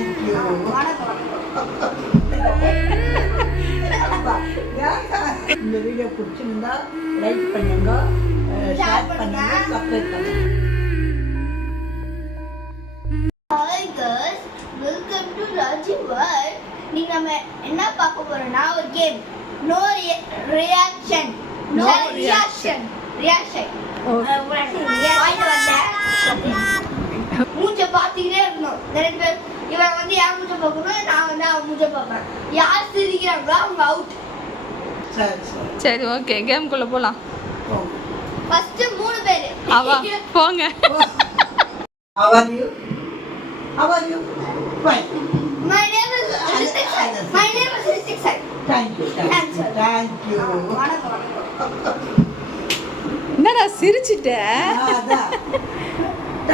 Thank you. இந்த video பிடிச்சிருந்தா like பண்ணுங்க, ஷேர் பண்ணுங்க, சப்ஸ்கிரைப் பண்ணுங்க. Hi guys, welcome to Raji World. நீங்க நம்ம என்ன பார்க்க போறோம்னா ஒரு game. No reaction. No reaction. மூஞ்ச பாத்தீங்களே இருக்கணும். ரெண்டு பேர் இவன் வந்து யார் மூஞ்ச பார்க்கணும், நான் வந்து அவன் மூஞ்ச பார்ப்பேன். யார் சிரிக்கிறாங்களோ அவங்க அவுட். சரி ஓகே, கேம்குள்ள போலாம். ஃபர்ஸ்ட் 3 பேர் அவா போங்க. How are you? Fine. My name is Ritik Sai. Thank you. என்னடா சிரிச்சிட்ட?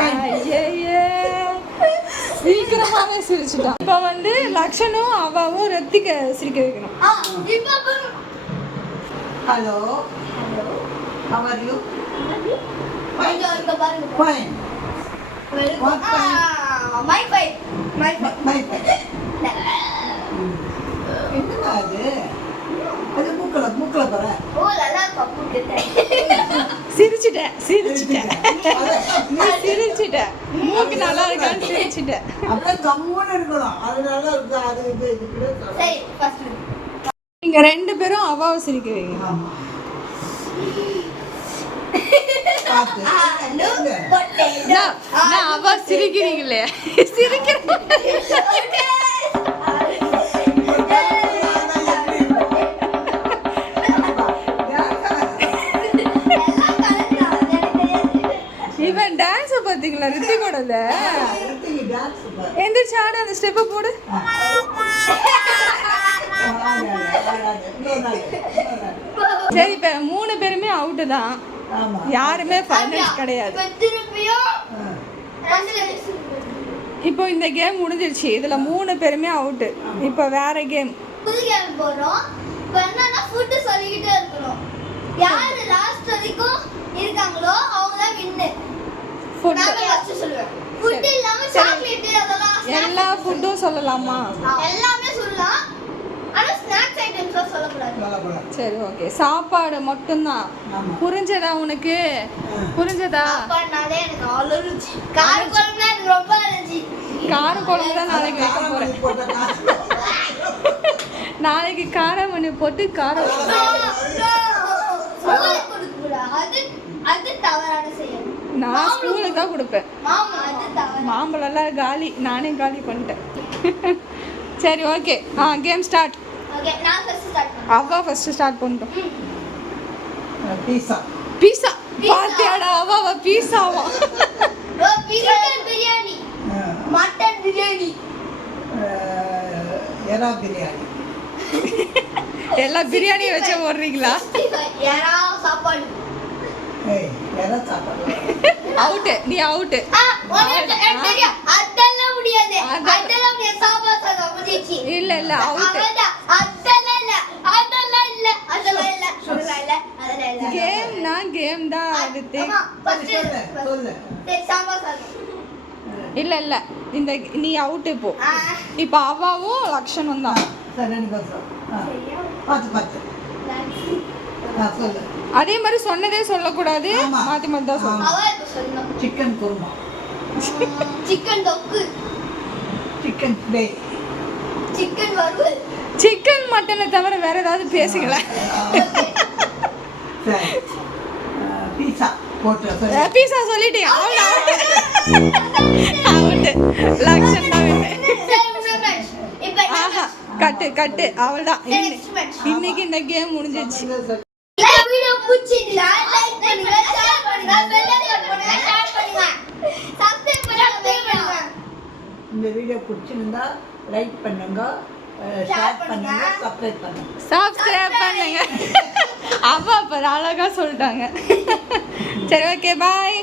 ஐயே சீக்கிரமாவே சிரிச்சிட்டான். இப்போ வந்து லக்ஷனும் அவாவும் ரத்திக்க சிரிக்க வைக்கணும். Hello. How are you? Fine. Fine. What fine? My fine. என்னடா அது மூக்கல பாரு. ஓ லலா கப்பு கிட்ட. சிரிச்சிட்ட நீ சிரிச்சிட்ட. மூக்கு நல்லா இருக்கான்னு சிரிச்சிட்ட. அப்படியே கம்முன்னு இருக்கணும். அது நல்லா இருக்கு. அது இது கூட சரி ஃபர்ஸ்ட் நீங்க ரெண்டு பேரும் அவாவை சிரிக்க வைங்க. ஆமா. பாத்து. நான் அவா சிரிக்கிறீங்களே சிரிக்கிறேன். இவன் டான்ஸ் பாத்தீங்களா ரித்திகோடல? எந்திரிச்சு ஆடு, அந்த ஸ்டெப்பை போடு. சரி இப்ப 3 பேருமே அவுட்டு தான். யாருமே ஃபைனல்ஸ் கிடையாது. இப்போ இந்த கேம் முடிஞ்சிருச்சு. இதுல 3 பேருமே அவுட்டு. இப்போ வேற கேம் புது கேம் போறோம். இப்போ என்னன்னா ஃபுட் சொல்லிக்கிட்டே இருக்கணும். யார் லாஸ்ட் வரைக்கும் இருக்காங்களோ அவங்க தான் வின்னு. ஃபுட் நான் ஃபர்ஸ்ட் சொல்லுவேன். ஃபுட் இல்லாம சாக்லேட் அதெல்லாம் எல்லா ஃபுட்டும் சொல்லலாமா? எல்லாமே சொல்லலாம். ஆனா ஸ்நாக்ஸ் ஐட்டம்ஸ் சொல்லக்கூடாது. சரி ஓகே, சாப்பாடு மட்டும்தான். புரிஞ்சதா உனக்கு? புரிஞ்சதா? சாப்பாடுனாலே எனக்கு அலர்ஜி. கார குழம்புனா எனக்கு ரொம்ப அலர்ஜி. கார குழம்பு தான் நாளைக்கு வைக்க போறேன். நாளைக்கு காரமணி போட்டு காரம் அது தவறான செயல். நான் ஸ்கூலுக்கு தான் கொடுப்பேன். அது மாம்பழம் எல்லாம் காலி, நானே காலி பண்ணிட்டேன். சரி ஓகே, கேம் ஸ்டார்ட். ஓகே, நான் ஃபர்ஸ்ட் ஸ்டார்ட் பண்றேன். அவ்வா ஃபர்ஸ்ட் ஸ்டார்ட் பண்ணிட்டோம். பீஸா பாத்தியாடா? அவ்வா பீஸாவா? சிக்கன் பிரியாணி, மட்டன் பிரியாணி, எறா பிரியாணி. எல்லாம் பிரியாணி வச்சு ஓடுறீங்களா? எறா சாப்பாடு. எறா சாப்பாடு அவுட். நீ அவுட். அதெல்லாம் முடியாது. சாம்பார் சாதம் முடிஞ்சிச்சு. இல்ல அவுட். கேம் தான் அடுத்து. இல்ல இந்த நீ அவுட். இப்போ அவாவும் லக்ஷனும் தான். அதே மாதிரி சொன்னதே சொல்லக்கூடாது, மாத்தி மாத்தி தான் சொல்லணும். சிக்கன் குருமா, சிக்கன் தொக்கு, சிக்கன் ஃப்ரை, சிக்கன் வறுவல், சிக்கன் மட்டனை தவிர வேற ஏதாவது பேசுங்களா? பீஸா போட்டு பீஸா சொல்லிட்டியா? அவுட். லக்ஷன் தான். கட்டு அவ்வளவுதான். இன்னைக்கு இந்த கேம் முடிஞ்சிருச்சு. இந்த வீடியோ பிடிச்சிருந்தா லைக் பண்ணுங்க, ஷேர் பண்ணுங்க, பெல் ஐகான் பண்ணுங்க, ஷேர் பண்ணுங்க, சப்ஸ்கிரைப் பண்ணுங்க. இந்த வீடியோ பிடிச்சிருந்தா லைக் பண்ணுங்க, ஷேர் பண்ணுங்க, சப்ஸ்கிரைப் பண்ணுங்க. அவ்வா அப்ப அழகா சொல்லிட்டாங்க. சரி ஓகே, பாய்.